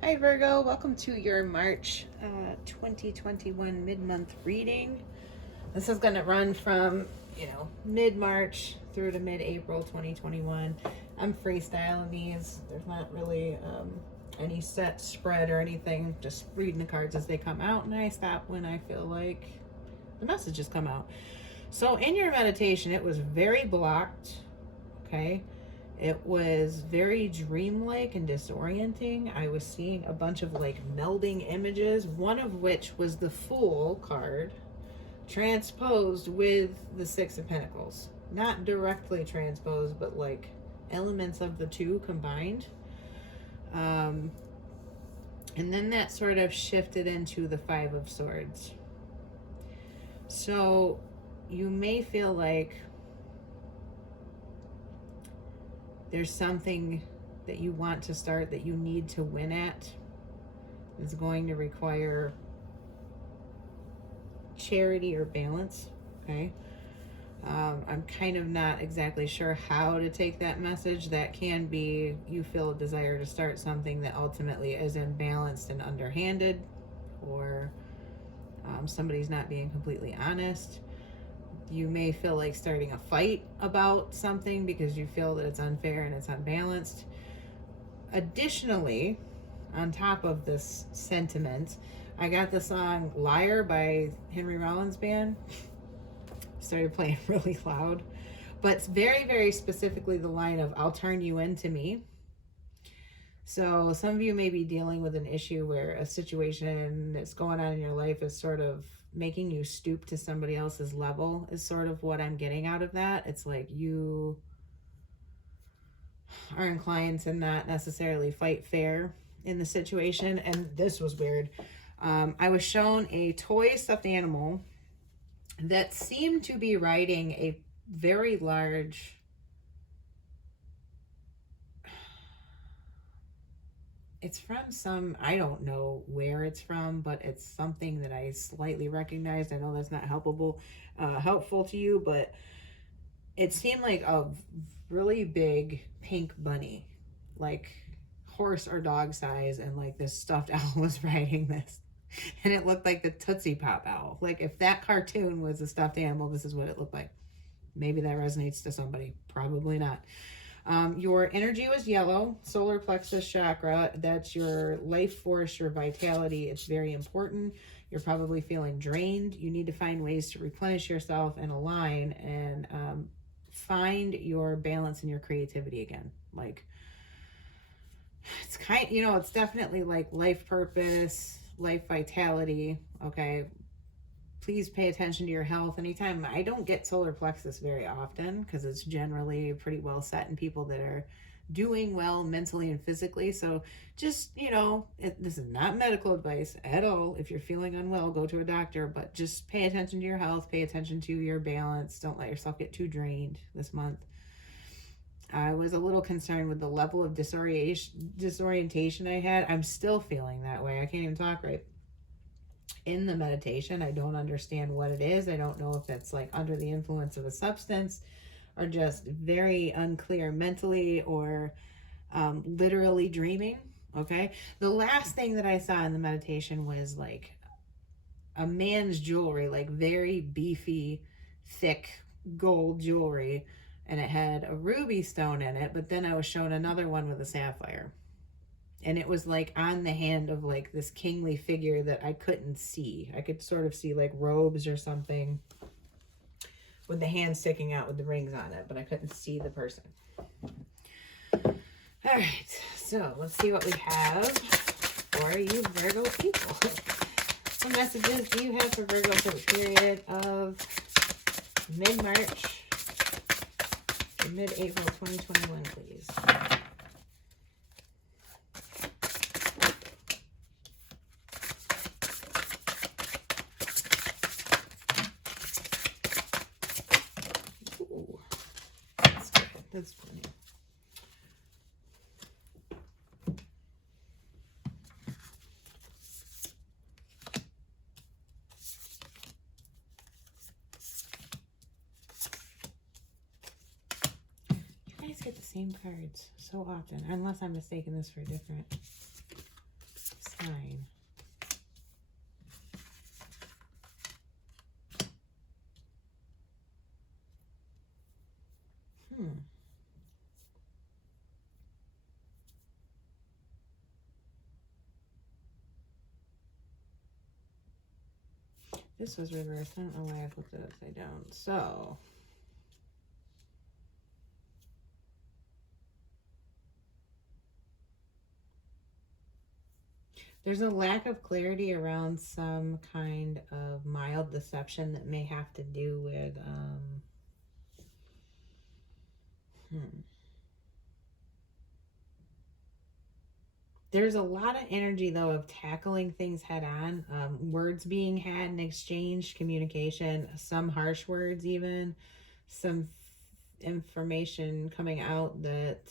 Hi Virgo, welcome to your March 2021 mid-month reading. This is going to run from, mid-March through to mid-April 2021. I'm freestyling these. There's not really any set spread or anything, just reading the cards as they come out, and I stop when I feel like the messages come out. So in your meditation, it was very blocked, okay? It was very dreamlike and disorienting. I was seeing a bunch of like melding images, one of which was the Fool card transposed with the Six of Pentacles. Not directly transposed, but like elements of the two combined. And then that sort of shifted into the Five of Swords. So you may feel like there's something that you want to start that you need to win at. It's going to require charity or balance, okay? I'm kind of not exactly sure how to take that message. That can be you feel a desire to start something that ultimately is imbalanced and underhanded, or somebody's not being completely honest. You may feel like starting a fight about something because you feel that it's unfair and it's unbalanced. Additionally, on top of this sentiment, I got the song Liar by Henry Rollins Band. Started playing really loud. But it's very, very specifically the line of, I'll turn you into me. So some of you may be dealing with an issue where a situation that's going on in your life is sort of making you stoop to somebody else's level, is sort of what I'm getting out of that. It's like you are inclined to not necessarily fight fair in the situation. And this was weird. I was shown a toy stuffed animal that seemed to be riding a very large, it's from some, I don't know where it's from, but it's something that I slightly recognized. I know that's not helpful to you, but it seemed like a really big pink bunny, like horse or dog size, and like this stuffed owl was riding this. And it looked like the Tootsie Pop owl. Like if that cartoon was a stuffed animal, this is what it looked like. Maybe that resonates to somebody. Probably not. Your energy was yellow, solar plexus chakra. That's your life force, your vitality. It's very important. You're probably feeling drained. You need to find ways to replenish yourself and align and find your balance and your creativity again. Like, it's it's definitely like life purpose, life vitality. Okay. Please pay attention to your health. Anytime, I don't get solar plexus very often because it's generally pretty well set in people that are doing well mentally and physically. So just, this is not medical advice at all. If you're feeling unwell, go to a doctor, but just pay attention to your health, pay attention to your balance. Don't let yourself get too drained this month. I was a little concerned with the level of disorientation I had. I'm still feeling that way. I can't even talk right. In the meditation, I don't understand what it is. I don't know if it's like under the influence of a substance or just very unclear mentally or literally dreaming. Okay. The last thing that I saw in the meditation was like a man's jewelry, like very beefy, thick gold jewelry. And it had a ruby stone in it. But then I was shown another one with a sapphire. And it was like on the hand of like this kingly figure that I couldn't see. I could sort of see like robes or something with the hand sticking out with the rings on it, but I couldn't see the person. All right, so let's see what we have for you Virgo people. What messages do you have for Virgo for the period of mid-March to mid-April 2021, please? That's funny. You guys get the same cards so often, unless I'm mistaking this for different. Fine. This was reversed. I don't know why I flipped it upside down. So, there's a lack of clarity around some kind of mild deception that may have to do with, There's a lot of energy, though, of tackling things head on, words being had and exchanged, communication, some harsh words, even some information coming out that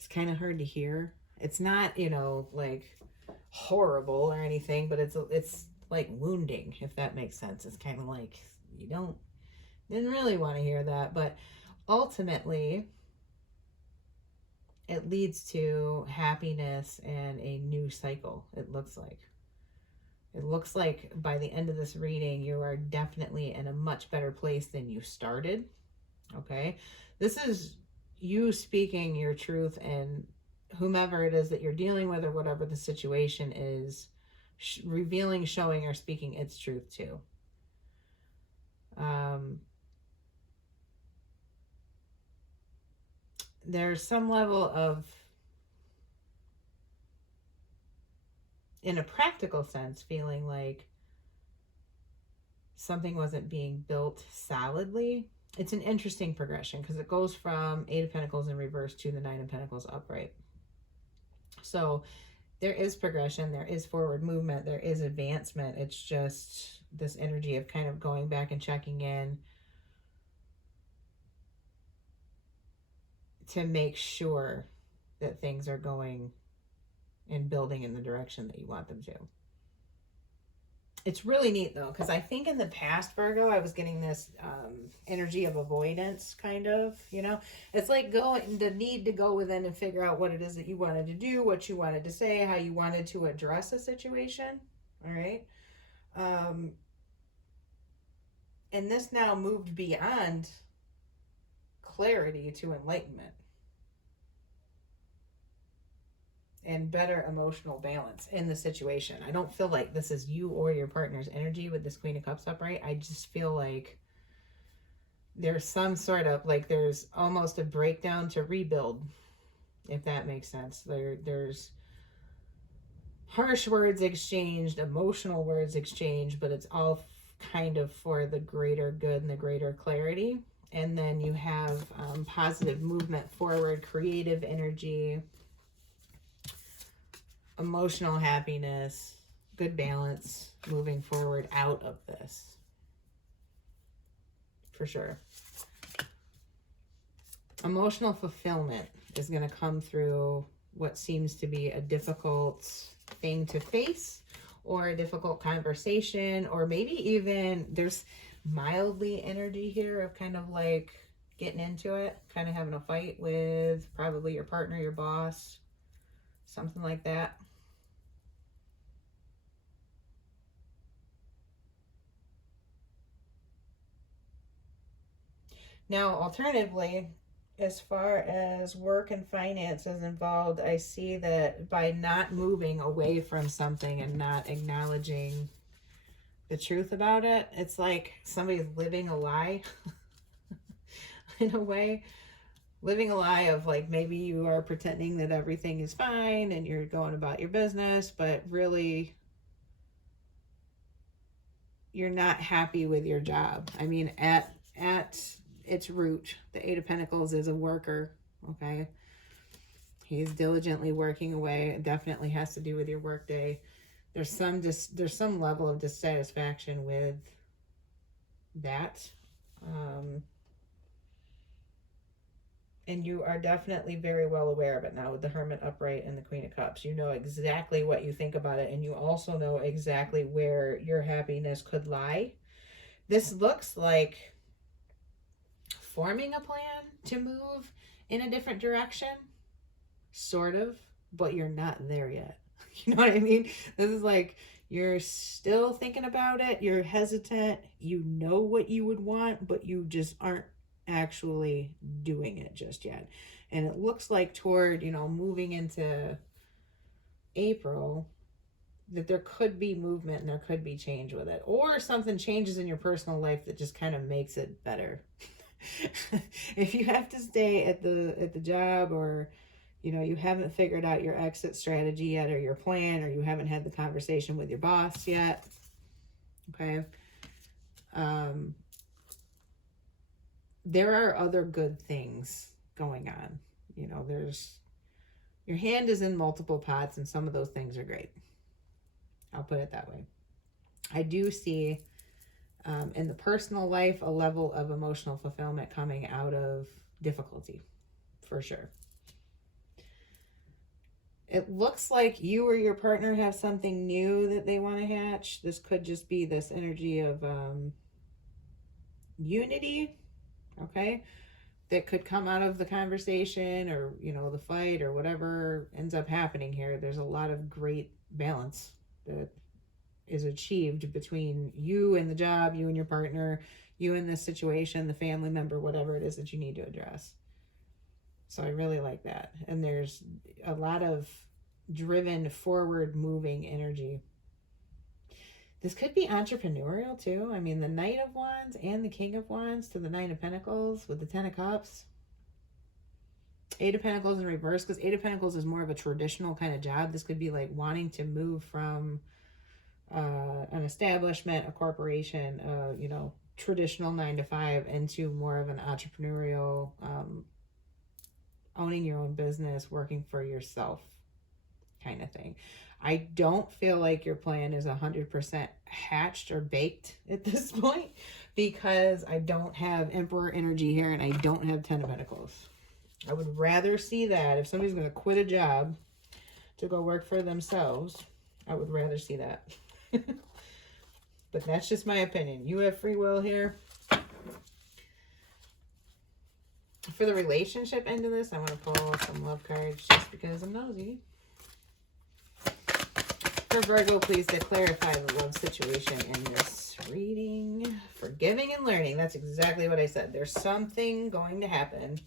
is kind of hard to hear. It's not, like horrible or anything, but it's like wounding, if that makes sense. It's kind of like you didn't really want to hear that, but ultimately it leads to happiness and a new cycle. It looks like by the end of this reading you are definitely in a much better place than you started. Okay, this is you speaking your truth, and whomever it is that you're dealing with or whatever the situation is, revealing, showing, or speaking its truth too. There's some level of, in a practical sense, feeling like something wasn't being built solidly. It's an interesting progression because it goes from Eight of Pentacles in reverse to the Nine of Pentacles upright. So there is progression, there is forward movement, there is advancement. It's just this energy of kind of going back and checking in to make sure that things are going and building in the direction that you want them to. It's really neat though, because I think in the past, Virgo, I was getting this energy of avoidance, kind of, it's like the need to go within and figure out what it is that you wanted to do, what you wanted to say, how you wanted to address a situation. All right. And this now moved beyond clarity to enlightenment and better emotional balance in the situation. I don't feel like this is you or your partner's energy with this Queen of Cups upright. I just feel like there's some sort of, like, there's almost a breakdown to rebuild, if that makes sense. There's harsh words exchanged, emotional words exchanged, but it's all kind of for the greater good and the greater clarity. And then you have positive movement forward, creative energy, emotional happiness, good balance moving forward out of this. For sure. Emotional fulfillment is going to come through what seems to be a difficult thing to face, or a difficult conversation, or maybe even there's mildly energy here of kind of like getting into it, kind of having a fight with probably your partner, your boss, something like that. Now, alternatively, as far as work and finances involved, I see that by not moving away from something and not acknowledging the truth about it, it's like somebody's living a lie in a way. Living a lie of, like, maybe you are pretending that everything is fine and you're going about your business, but really you're not happy with your job. I mean, at its root, the Eight of Pentacles is a worker, okay? He's diligently working away. It definitely has to do with your work day. There's some level of dissatisfaction with that. And you are definitely very well aware of it now with the Hermit upright and the Queen of Cups. You know exactly what you think about it, and you also know exactly where your happiness could lie. This looks like forming a plan to move in a different direction, sort of. but you're not there yet. You know what I mean? This is like you're still thinking about it, you're hesitant, you know what you would want, but you just aren't actually doing it just yet. And it looks like toward, moving into April, that there could be movement and there could be change with it, or something changes in your personal life that just kind of makes it better. If you have to stay at the job, or you haven't figured out your exit strategy yet, or your plan, or you haven't had the conversation with your boss yet, okay, there are other good things going on. There's your hand is in multiple pots, and some of those things are great. I'll put it that way. I do see in the personal life a level of emotional fulfillment coming out of difficulty, for sure. It looks like you or your partner have something new that they want to hatch. This could just be this energy of unity, okay, that could come out of the conversation, or the fight, or whatever ends up happening here. There's a lot of great balance that is achieved between you and the job, you and your partner, you in this situation, the family member, whatever it is that you need to address. So I really like that. And there's a lot of driven, forward moving energy. This could be entrepreneurial too. I mean, the Knight of Wands and the King of Wands to the Nine of Pentacles with the Ten of Cups. Eight of Pentacles in reverse, because Eight of Pentacles is more of a traditional kind of job. This could be like wanting to move from an establishment, a corporation, traditional 9 to 5, into more of an entrepreneurial, owning your own business, working for yourself kind of thing. I don't feel like your plan is 100% hatched or baked at this point, because I don't have Emperor energy here, and I don't have Ten of Pentacles. I would rather see that if somebody's going to quit a job to go work for themselves, I would rather see that. But that's just my opinion. You have free will here. For the relationship end of this, I want to pull some love cards just because I'm nosy. For Virgo, please, to clarify the love situation in this reading. Forgiving and learning. That's exactly what I said. There's something going to happen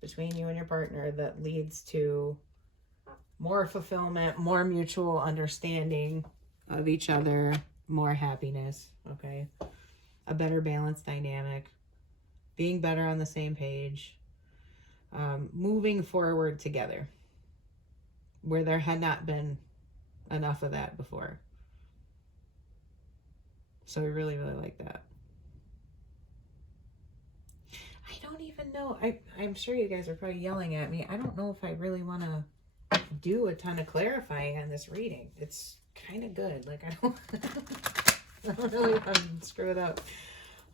between you and your partner that leads to more fulfillment, more mutual understanding of each other, more happiness, okay? A better balanced dynamic, being better on the same page, moving forward together where there had not been enough of that before. So we really, really like that. I don't even know. I'm sure you guys are probably yelling at me. I don't know if I really want to do a ton of clarifying on this reading. It's kind of good. Like, I don't know if I'm screwed up.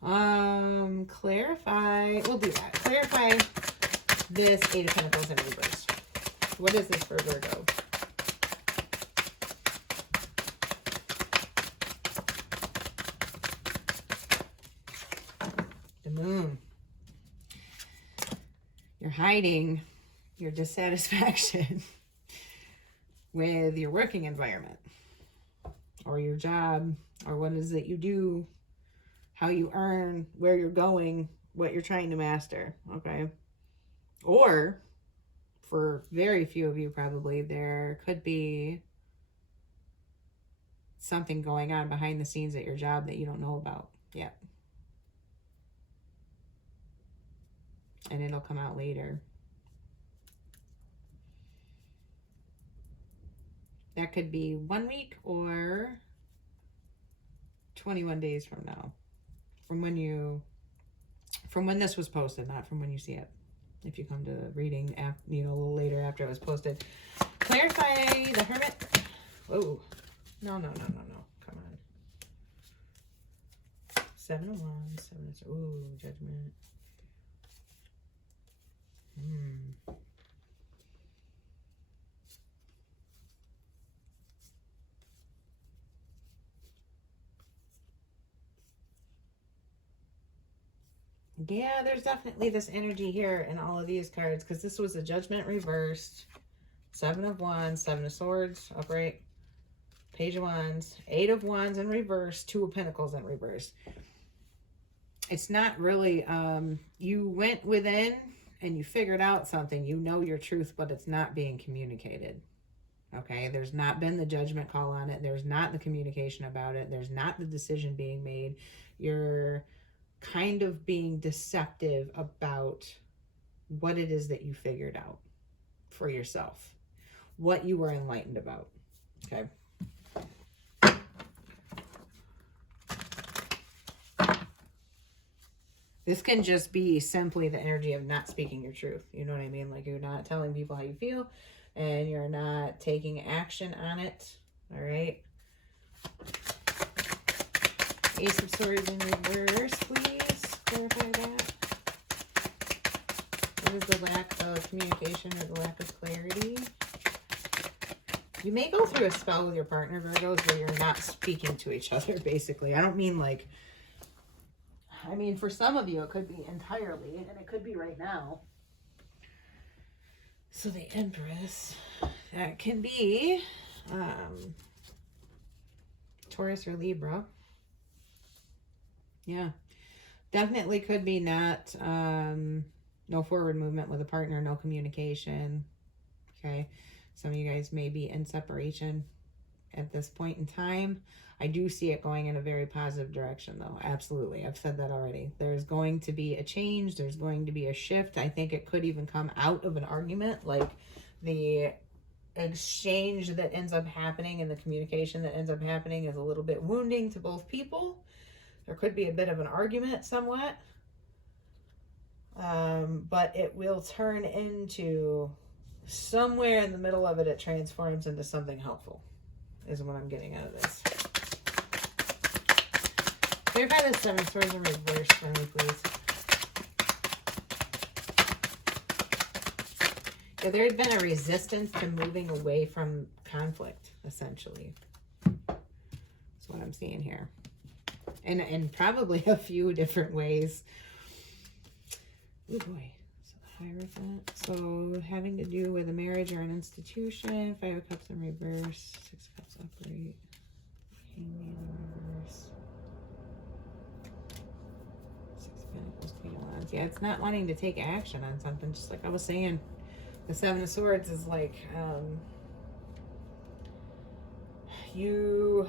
Clarify. We'll do that. Clarify this Eight of Pentacles in reverse. What is this for Virgo? The Moon. You're hiding your dissatisfaction with your working environment, or your job, or what is it you do, how you earn, where you're going, what you're trying to master, okay? Or, for very few of you probably, there could be something going on behind the scenes at your job that you don't know about yet. And it'll come out later. That could be 1 week or 21 days from now. From when this was posted, not from when you see it. If you come to the reading, a little later after it was posted. Clarify the Hermit. Whoa. No. Come on. 7 of Wands. Ooh, Judgment. Yeah, there's definitely this energy here in all of these cards, because this was a Judgment reversed. Seven of Wands, Seven of Swords, upright, Page of Wands, Eight of Wands in reverse, Two of Pentacles in reverse. It's not really, you went within and you figured out something. You know your truth, but it's not being communicated. Okay, there's not been the judgment call on it. There's not the communication about it. There's not the decision being made. You're kind of being deceptive about what it is that you figured out for yourself, what you were enlightened about. Okay. This can just be simply the energy of not speaking your truth. You know what I mean? Like, you're not telling people how you feel and you're not taking action on it. All right. Ace of Swords in reverse, please. Clarify that. What is the lack of communication or the lack of clarity? You may go through a spell with your partner, Virgos, where you're not speaking to each other, basically. I don't mean like, I mean, for some of you, it could be entirely, and it could be right now. So the Empress, that can be Taurus or Libra. Yeah, definitely could be not, no forward movement with a partner, no communication. Okay, some of you guys may be in separation at this point in time. I do see it going in a very positive direction, though. Absolutely. I've said that already. There's going to be a change. There's going to be a shift. I think it could even come out of an argument, like the exchange that ends up happening and the communication that ends up happening is a little bit wounding to both people. There could be a bit of an argument somewhat, but it will turn into, somewhere in the middle of it, it transforms into something helpful, is what I'm getting out of this. Clarify the Seven of Swords in reverse for me, please. Yeah, there had been a resistance to moving away from conflict, essentially. That's what I'm seeing here. And in probably a few different ways. Oh boy. So the Hierophant. So having to do with a marriage or an institution. Five of Cups in reverse. Six of Cups upright. Hangman in reverse. Pentacles, Queen of Wands. Yeah, it's not wanting to take action on something. Just like I was saying, the Seven of Swords is like, you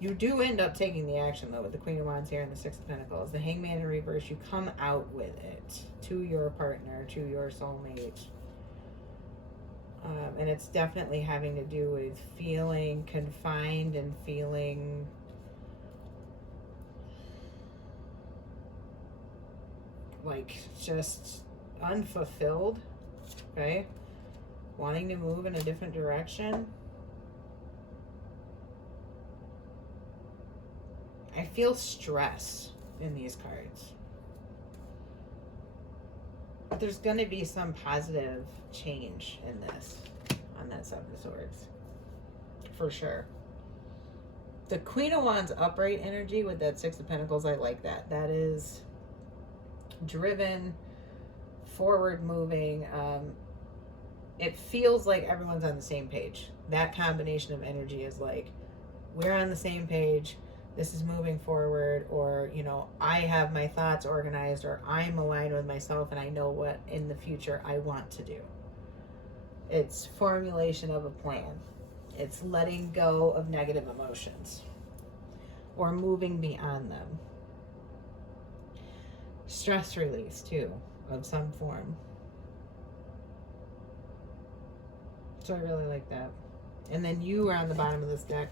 do end up taking the action, though, with the Queen of Wands here and the Six of Pentacles. The Hangman in reverse, you come out with it to your partner, to your soulmate. And it's definitely having to do with feeling confined and feeling like just unfulfilled, okay? Wanting to move in a different direction. I feel stress in these cards. But there's going to be some positive change in this on that Seven of Swords. For sure. The Queen of Wands upright energy with that Six of Pentacles, I like that. That is driven, forward moving. It feels like everyone's on the same page. That combination of energy is like, we're on the same page, this is moving forward, or, you know, I have my thoughts organized, or I'm aligned with myself and I know what in the future I want to do. It's formulation of a plan. It's letting go of negative emotions or moving beyond them. Stress release, too, of some form. So I really like that. And then you are on the bottom of this deck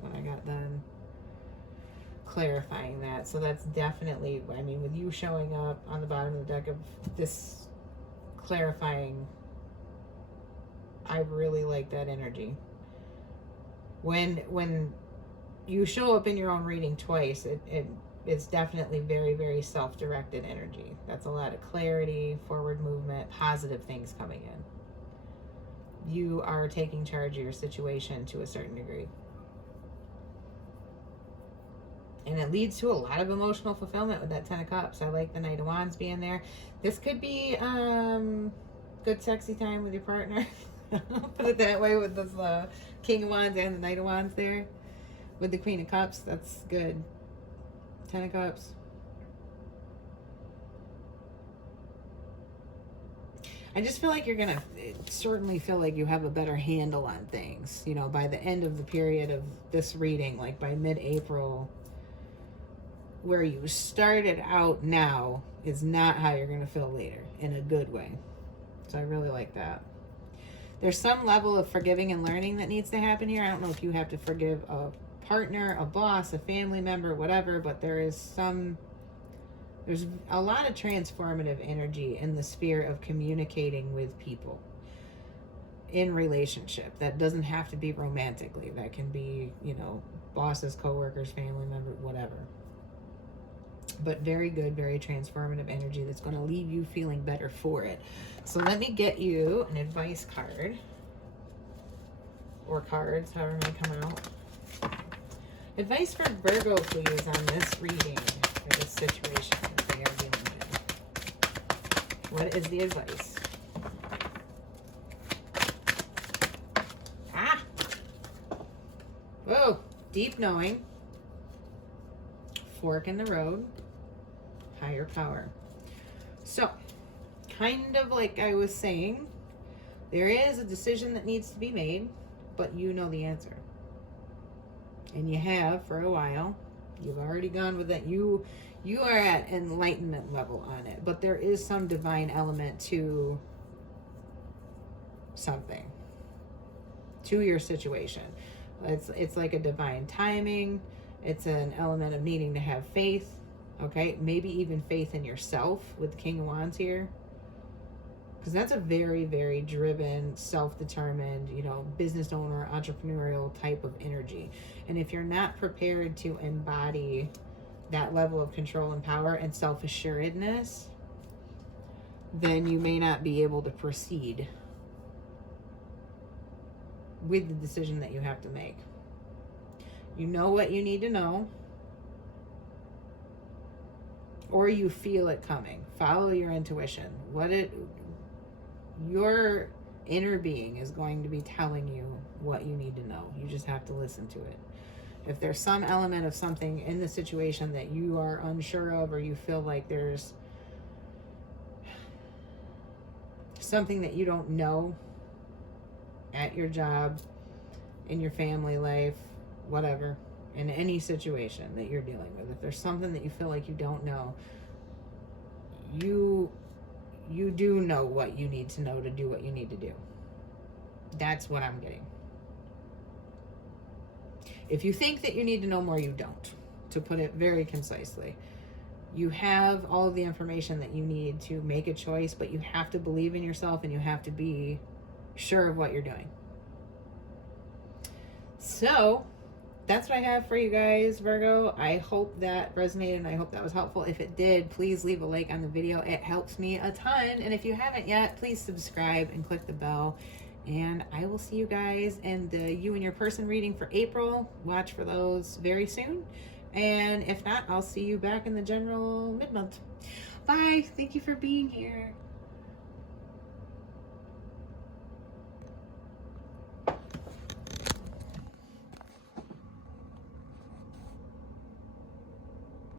when I got done clarifying that. So that's definitely, I mean, with you showing up on the bottom of the deck of this clarifying, I really like that energy. When you show up in your own reading twice, it's definitely very, very self-directed energy. That's a lot of clarity, forward movement, positive things coming in. You are taking charge of your situation to a certain degree. And it leads to a lot of emotional fulfillment with that Ten of Cups. I like the Knight of Wands being there. This could be good sexy time with your partner. Put it that way with this King of Wands and the Knight of Wands there. With the Queen of Cups, that's good. 10 of Cups. I just feel like you're going to certainly feel like you have a better handle on things, you know, by the end of the period of this reading, like by mid-April. Where you started out now is not how you're going to feel later, in a good way. So I really like that. There's some level of forgiving and learning that needs to happen here. I don't know if you have to forgive a partner, a boss, a family member, whatever, but there's a lot of transformative energy in the sphere of communicating with people in relationship. That doesn't have to be romantically. That can be, you know, bosses, coworkers, family members, whatever. But very good, very transformative energy that's going to leave you feeling better for it. So let me get you an advice card, or cards, however they come out. Advice for Virgo, please, on this reading, for this situation that they are dealing with. What is the advice? Ah! Whoa! Deep knowing. Fork in the road. Higher power. So, kind of like I was saying, there is a decision that needs to be made, but you know the answer. And you have for a while. You've already gone with it. You are at enlightenment level on it, but there is some divine element to something, to your situation. It's like a divine timing. It's an element of needing to have faith. Okay, maybe even faith in yourself with the King of Wands here. Because that's a very, very driven, self-determined, you know, business owner, entrepreneurial type of energy. And if you're not prepared to embody that level of control and power and self-assuredness, then you may not be able to proceed with the decision that you have to make. You know what you need to know, or you feel it coming. Follow your intuition. Your inner being is going to be telling you what you need to know. You just have to listen to it. If there's some element of something in the situation that you are unsure of, or you feel like there's something that you don't know at your job, in your family life, whatever, in any situation that you're dealing with, if there's something that you feel like you don't know, you do know what you need to know to do what you need to do. That's what I'm getting. If you think that you need to know more, you don't, to put it very concisely. You have all of the information that you need to make a choice, but you have to believe in yourself and you have to be sure of what you're doing. So that's what I have for you guys, Virgo. I hope that resonated and I hope that was helpful. If it did, please leave a like on the video. It helps me a ton. And if you haven't yet, please subscribe and click the bell. And I will see you guys in the You and Your Person reading for April. Watch for those very soon. And if not, I'll see you back in the general mid-month. Bye. Thank you for being here.